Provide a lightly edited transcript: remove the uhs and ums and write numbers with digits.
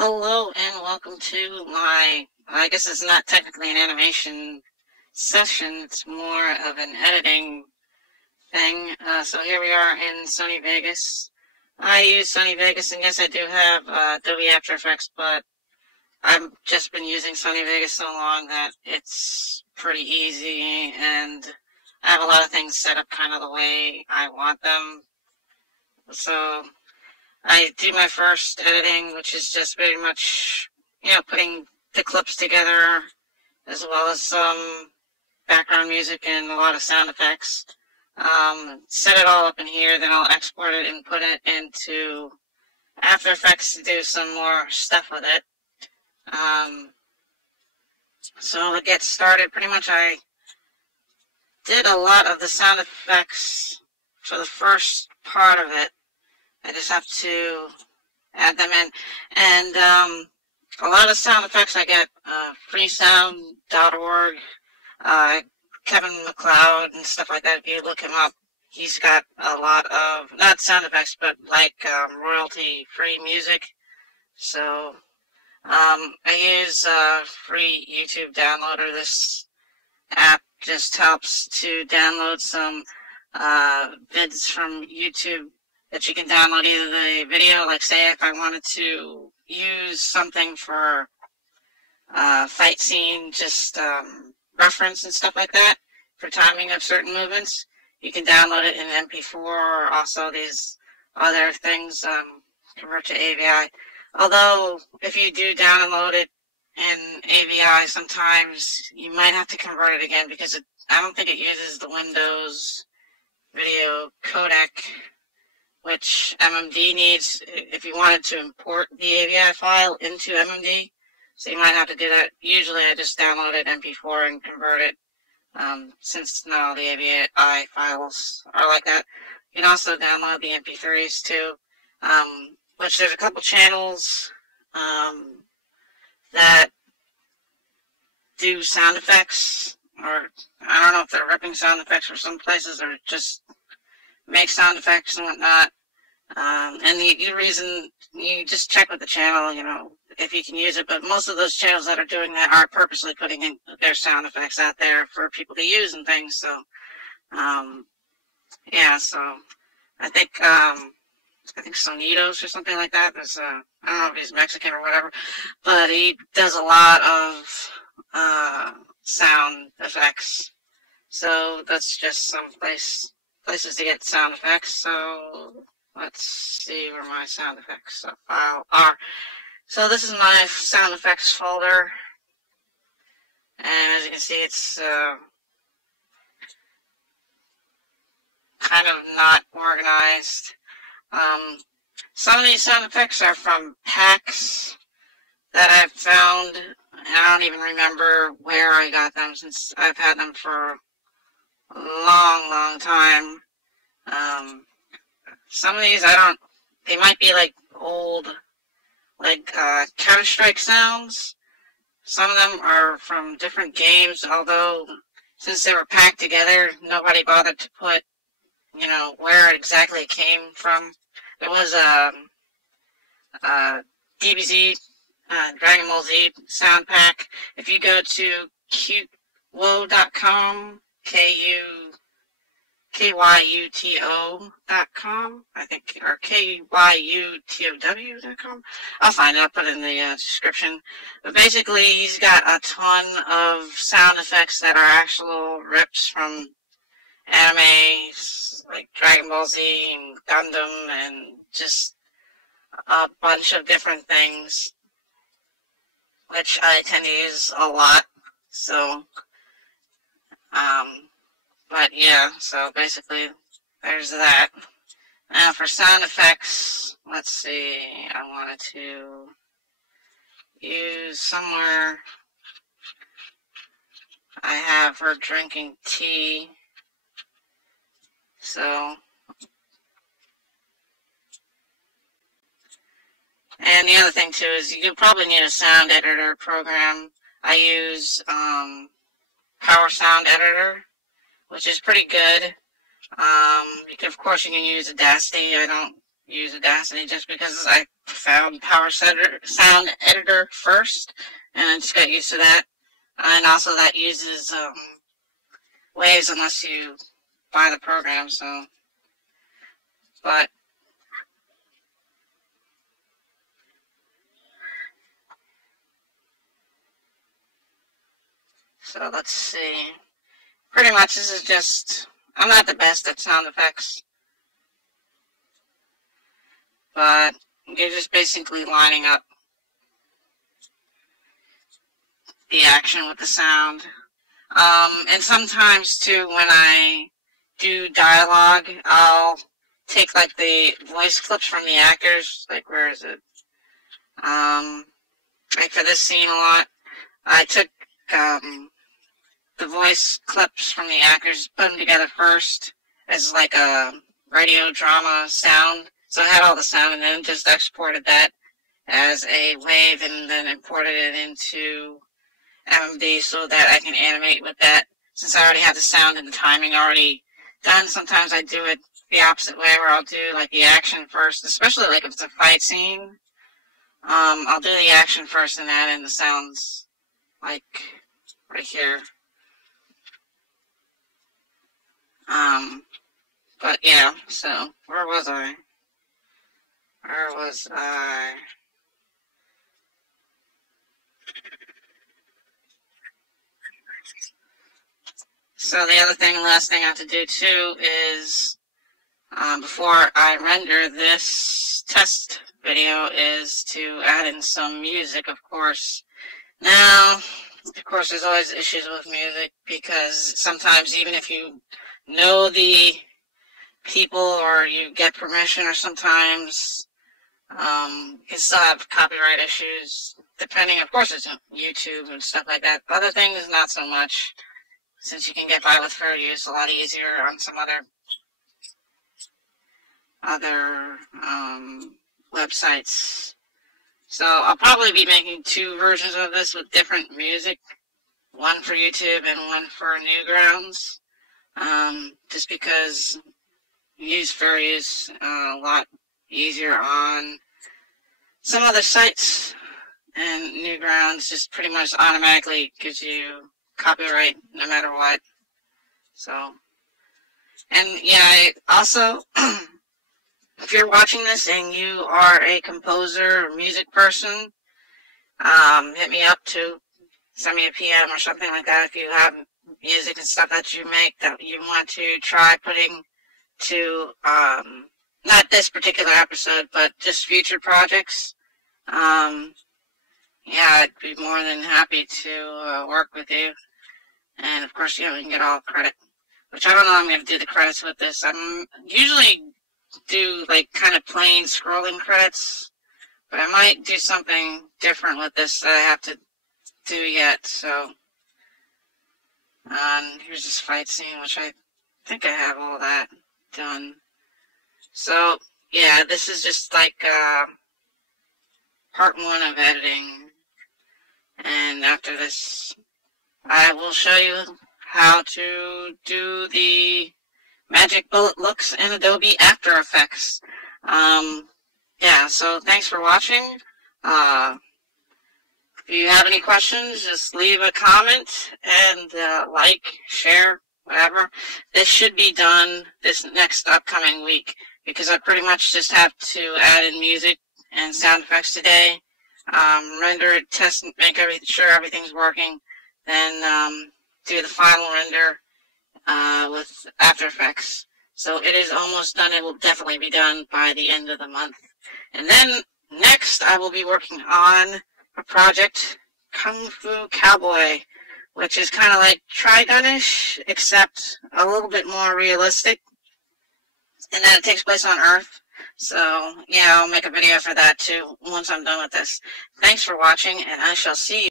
Hello and welcome to I guess it's not technically an animation session, it's more of an editing thing. So here we are in Sony Vegas. I use Sony Vegas, and yes, I do have Adobe After Effects, but I've just been using Sony Vegas so long that it's pretty easy, and I have a lot of things set up kind of the way I want them. So I do my first editing, which is just very much, putting the clips together, as well as some background music and a lot of sound effects. Set it all up in here, then I'll export it and put it into After Effects to do some more stuff with it. So to get started, pretty much I did a lot of the sound effects for the first part of it. I just have to add them in. And a lot of sound effects I get freesound.org, Kevin MacLeod and stuff like that. If you look him up, he's got a lot of, not sound effects, but like royalty-free music. So I use free YouTube downloader. This app just helps to download some vids from YouTube that you can download either the video, like say if I wanted to use something for fight scene, just reference and stuff like that, for timing of certain movements, you can download it in MP4 or also these other things, convert to AVI. Although, if you do download it in AVI, sometimes you might have to convert it again because I don't think it uses the Windows video codec, which MMD needs if you wanted to import the AVI file into MMD. So you might have to do that. Usually I just download it MP4 and convert it, since not all the AVI files are like that. You can also download the MP3s too, which there's a couple channels that do sound effects, or I don't know if they're ripping sound effects, or some places are just make sound effects and whatnot. And the reason, you just check with the channel, if you can use it. But most of those channels that are doing that are purposely putting in their sound effects out there for people to use and things. So, yeah, so I think Sonidos or something like that is, I don't know if he's Mexican or whatever, but he does a lot of sound effects. So that's just some places to get sound effects. So let's see where my sound effects file are. So this is my sound effects folder, and as you can see, it's kind of not organized. Some of these sound effects are from packs that I've found, and I don't even remember where I got them, since I've had them for a long time. Some of these they might be like old, like Counter-Strike sounds. Some of them are from different games, although since they were packed together, nobody bothered to put, where exactly it came from. There was a DBZ, Dragon Ball Z sound pack. If you go to kyuto.com, kyuto.com, I think, or kyutow.com. I'll find it. I'll put it in the description. But basically, he's got a ton of sound effects that are actual rips from anime, like Dragon Ball Z and Gundam, and just a bunch of different things, which I tend to use a lot. So, but yeah, so basically, there's that. Now for sound effects, let's see, I wanted to use somewhere I have her drinking tea. So, and the other thing too is you probably need a sound editor program. I use Power Sound Editor, which is pretty good. Of course, you can use Audacity. I don't use Audacity just because I found Sound Editor first, and I just got used to that. And also that uses Waves unless you buy the program, so. But so let's see. Pretty much this is just, I'm not the best at sound effects, but you're just basically lining up the action with the sound. And sometimes too, when I do dialogue, I'll take like the voice clips from the actors, like where is it? Like for this scene a lot, I took the voice clips from the actors, put them together first as like a radio drama sound. So I had all the sound and then just exported that as a wave and then imported it into MMD so that I can animate with that. Since I already have the sound and the timing already done, sometimes I do it the opposite way where I'll do like the action first, especially like if it's a fight scene. I'll do the action first and add in the sounds like right here. But yeah, so where was I? So the other thing, last thing I have to do too is, before I render this test video, is to add in some music, of course. Now, of course, there's always issues with music because sometimes even if you know the people or you get permission, or sometimes you can still have copyright issues, depending, of course, it's YouTube and stuff like that. Other things, not so much, since you can get by with fair use a lot easier on some other websites. So I'll probably be making 2 versions of this with different music, one for YouTube and one for Newgrounds, just because you use fair use a lot easier on some other sites, and Newgrounds just pretty much automatically gives you copyright no matter what. So, and yeah, I also if you're watching this and you are a composer or music person, hit me up to send me a PM or something like that if you have music and stuff that you make that you want to try putting to, not this particular episode, but just future projects. Yeah, I'd be more than happy to work with you. And of course, you know, you can get all credit, which I don't know how I'm going to do the credits with this. I'm usually do like kind of plain scrolling credits, but I might do something different with this that I have to do yet. So, here's this fight scene, which I think I have all that done. So, yeah, this is just like part 1 of editing. And after this, I will show you how to do the magic bullet looks in Adobe After Effects. Yeah, so thanks for watching. If you have any questions, just leave a comment and like, share, whatever. This should be done this next upcoming week because I pretty much just have to add in music and sound effects today, render it, test, make sure everything's working, then do the final render with After Effects. So it is almost done. It will definitely be done by the end of the month. And then next I will be working on a project, Kung Fu Cowboy, which is kind of like Trigun-ish, except a little bit more realistic, and that it takes place on Earth. So, yeah, I'll make a video for that too once I'm done with this. Thanks for watching, and I shall see you.